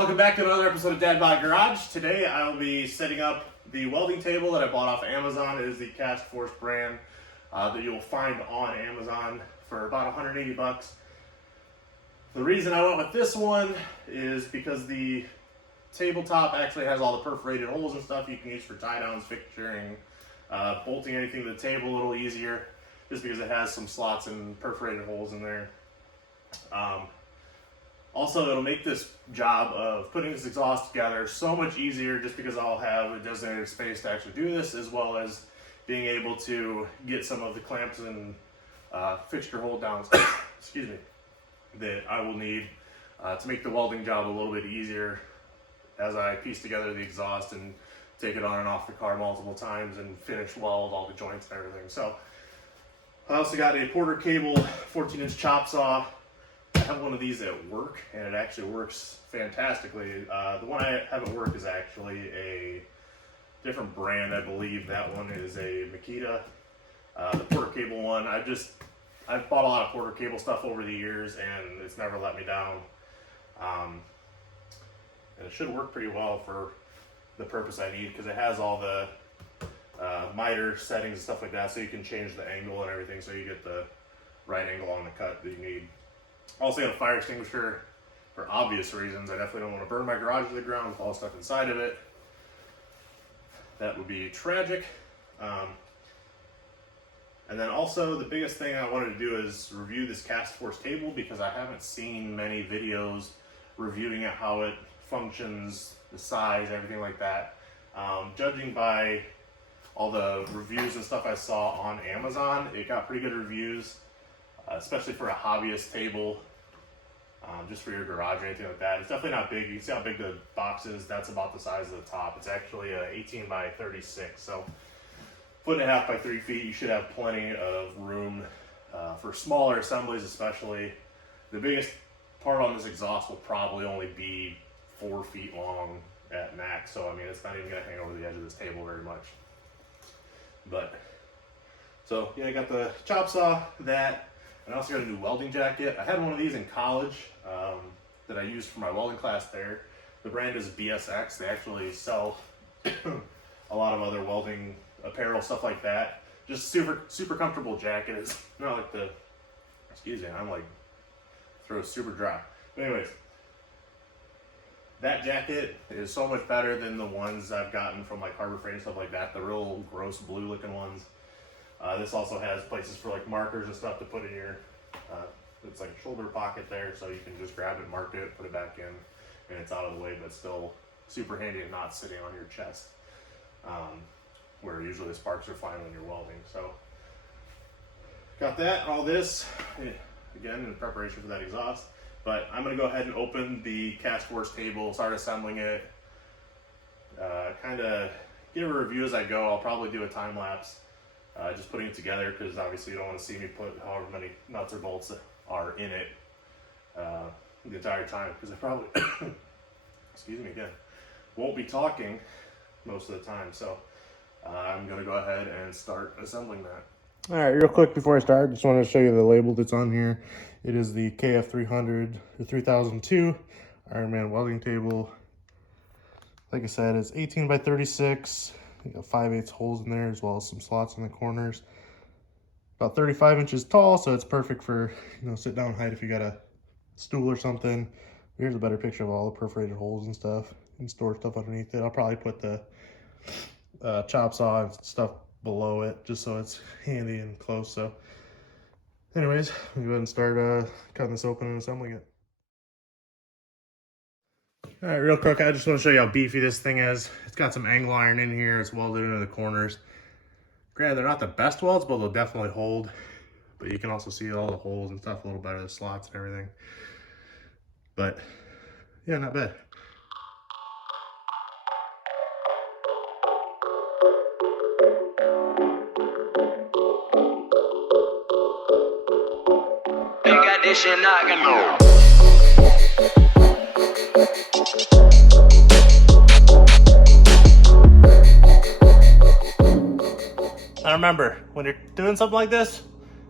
Welcome back to another episode of Dad Bod Garage. Today I will be setting up the welding table that I bought off Amazon. It is the Kastforce brand that you'll find on Amazon for about 180 bucks. The reason I went with this one is because the tabletop actually has all the perforated holes and stuff you can use for tie downs, fixturing, bolting anything to the table a little easier, just because it has some slots and perforated holes in there. Also, it'll make this job of putting this exhaust together so much easier, just because I'll have a designated space to actually do this, as well as being able to get some of the clamps and fixture hold downs excuse me, that I will need to make the welding job a little bit easier as I piece together the exhaust and take it on and off the car multiple times and finish weld all the joints and everything. So I also got a Porter Cable 14-inch chop saw. I have one of these at work, and it actually works fantastically. The one I have at work is actually a different brand. I believe that one is a Makita. The Porter Cable one, I've bought a lot of Porter Cable stuff over the years, and it's never let me down. And it should work pretty well for the purpose I need, because it has all the miter settings and stuff like that, so you can change the angle and everything, so you get the right angle on the cut that you need. Also got a fire extinguisher for obvious reasons. I definitely don't want to burn my garage to the ground with all the stuff inside of it. That would be tragic. And then also the biggest thing I wanted to do is review this Kastforce table, because I haven't seen many videos reviewing it, how it functions, the size, everything like that. Judging by all the reviews and stuff I saw on Amazon, it got pretty good reviews, especially for a hobbyist table, just for your garage or anything like that. It's definitely not big. You can see how big the box is. That's about the size of the top. It's actually 18 by 36, so 1.5 by 3 feet. You should have plenty of room for smaller assemblies, especially. The biggest part on this exhaust will probably only be 4 feet long at max, so I mean, it's not even going to hang over the edge of this table very much. But so yeah, I got the chop saw, that, and I also got a new welding jacket. I had one of these in college that I used for my welding class there. The brand is BSX. They actually sell a lot of other welding apparel, stuff like that. Just super comfortable jacket. It's not like the, excuse me, I'm like throat super dry. But anyways, that jacket is so much better than the ones I've gotten from like Harbor Freight and stuff like that, the real gross blue looking ones. This also has places for like markers and stuff to put in your, it's like a shoulder pocket there, so you can just grab it, mark it, put it back in, and it's out of the way, but still super handy and not sitting on your chest, where usually the sparks are flying when you're welding. So got that, all this, again, in preparation for that exhaust. But I'm going to go ahead and open the Kastforce table, start assembling it, kind of give a review as I go. I'll probably do a time lapse, just putting it together, because obviously you don't want to see me put however many nuts or bolts that are in it the entire time, because I probably, excuse me again, won't be talking most of the time. So I'm going to go ahead and start assembling that. All right, real quick before I start, just wanted to show you the label that's on here. It is the KF3002 Ironman welding table. Like I said, it's 18 by 36. You got 5/8 holes in there, as well as some slots in the corners. About 35 inches tall, so it's perfect for, sit down height if you got a stool or something. Here's a better picture of all the perforated holes and stuff, and store stuff underneath it. I'll probably put the chop saw and stuff below it, just so it's handy and close. So anyways, we'll go ahead and start cutting this open and assembling it. All right, real quick, I just want to show you how beefy this thing is. It's got some angle iron in here. It's welded into the corners. Granted, they're not the best welds, but they'll definitely hold. But you can also see all the holes and stuff a little better, the slots and everything. But yeah, not bad. This shit not gonna Now remember, when you're doing something like this,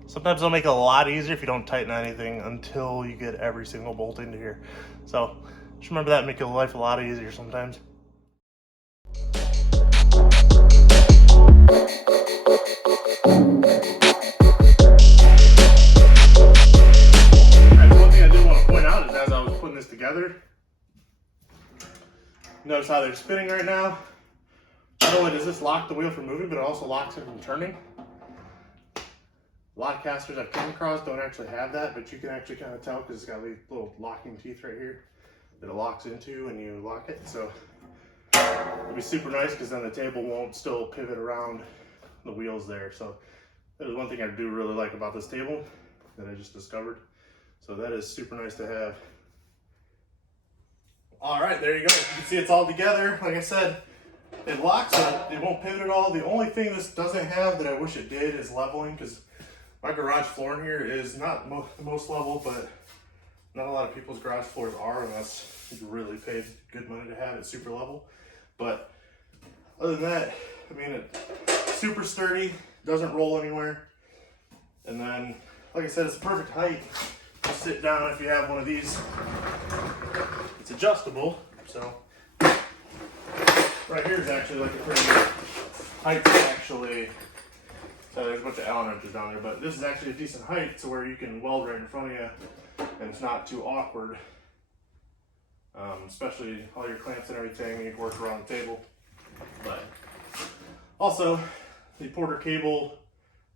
sometimes it'll make it a lot easier if you don't tighten anything until you get every single bolt into here. So Just remember that, make your life a lot easier sometimes. One thing I did want to point out is as I was putting this together, notice how they're spinning right now. Not only does this lock the wheel from moving, but it also locks it from turning. A lot of casters I've come across don't actually have that, but you can actually kind of tell because it's got these little locking teeth right here that it locks into when you lock it. So it'll be super nice because then the table won't still pivot around the wheels there. So that is one thing I do really like about this table that I just discovered. So that is super nice to have. All right, there you go. You can see it's all together. Like I said, it locks so it won't pivot at all. The only thing this doesn't have that I wish it did is leveling, because my garage floor in here is not the most level, but not a lot of people's garage floors are unless you really paid good money to have it super level. But other than that, I mean, it's super sturdy, doesn't roll anywhere. And then, like I said, it's the perfect height to sit down if you have one of these. It's adjustable, so right here is actually like a pretty good height to actually, so there's a bunch of Allen wrenches down there, but this is actually a decent height to where you can weld right in front of you and it's not too awkward. Especially all your clamps and everything when you work around the table. But also the Porter cable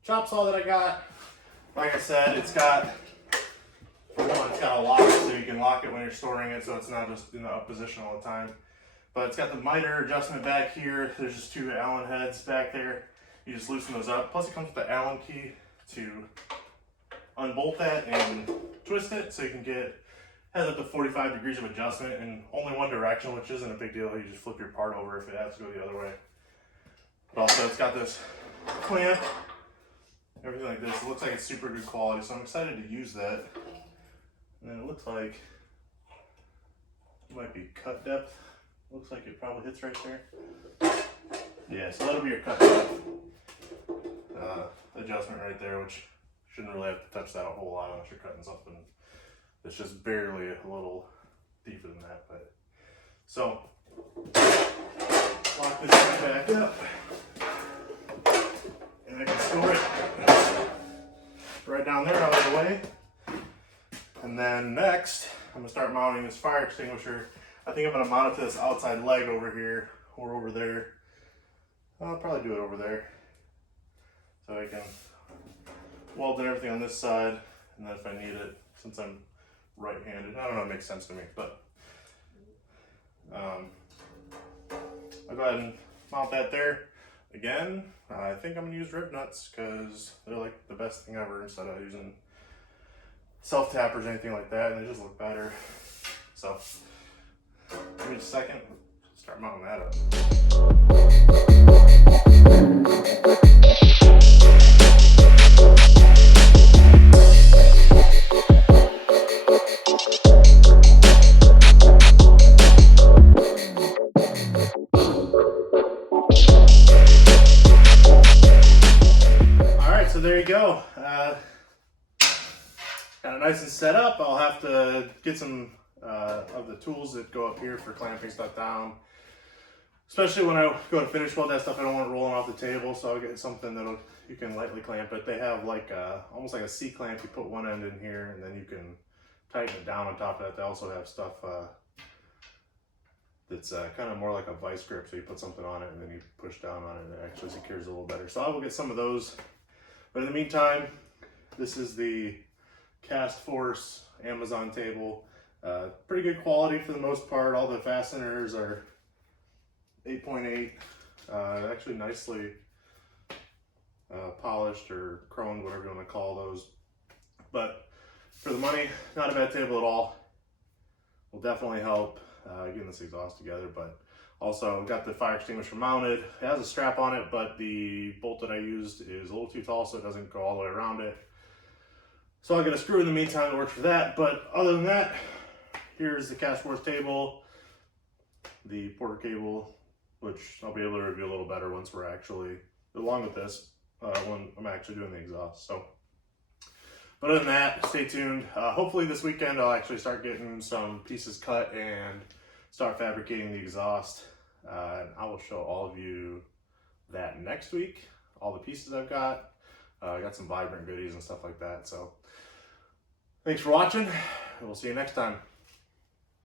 chop saw that I got, like I said, it's got, for one, it's got a lock so you can lock it when you're storing it so it's not just in the up position all the time. But it's got the miter adjustment back here. There's just two Allen heads back there. You just loosen those up. Plus it comes with the Allen key to unbolt that and twist it so you can get, has up to 45 degrees of adjustment in only one direction, which isn't a big deal. You just flip your part over if it has to go the other way. But also it's got this clamp, everything like this. It looks like it's super good quality, so I'm excited to use that. And then it looks like it might be cut depth. Looks like it probably hits right there. Yeah, so that'll be your cut depth adjustment right there, which shouldn't really have to touch that a whole lot unless you're cutting something that's just barely a little deeper than that. But so lock this guy back up, and I can store it right down there out of the way. And then next, I'm gonna start mounting this fire extinguisher. I think I'm gonna mount it to this outside leg over here or over there. I'll probably do it over there. So I can weld and everything on this side, and then if I need it, since I'm right-handed, I don't know, it makes sense to me, but I'll go ahead and mount that there. Again, I think I'm gonna use rib nuts because they're like the best thing ever instead of using self-tappers or anything like that, and they just look better. So give me just a second, start mounting that up. Alright, so there you go. Got it nice and set up. I'll have to get some of the tools that go up here for clamping stuff down. Especially when I go to finish weld that stuff, I don't want it rolling off the table, so I'll get something that'll, you can lightly clamp it. They have like almost like a C-clamp. You put one end in here and then you can tighten it down on top of that. They also have stuff that's kind of more like a vice grip, so you put something on it and then you push down on it and it actually secures a little better. So I will get some of those. But in the meantime, this is the Kastforce Amazon table. Pretty good quality for the most part. All the fasteners are 8.8, actually nicely polished or chromed, whatever you want to call those. But for the money, not a bad table at all. Will definitely help getting this exhaust together. But also got the fire extinguisher mounted. It has a strap on it, but the bolt that I used is a little too tall, so it doesn't go all the way around it. So I'll get a screw in the meantime that works for that. But other than that, here's the Kastforce table, the Porter cable, which I'll be able to review a little better once we're actually, along with this, when I'm actually doing the exhaust. So, other than that, stay tuned. Hopefully this weekend I'll actually start getting some pieces cut and start fabricating the exhaust. And I will show all of you that next week, all the pieces I've got. I got some vibrant goodies and stuff like that. So thanks for watching, and we'll see you next time.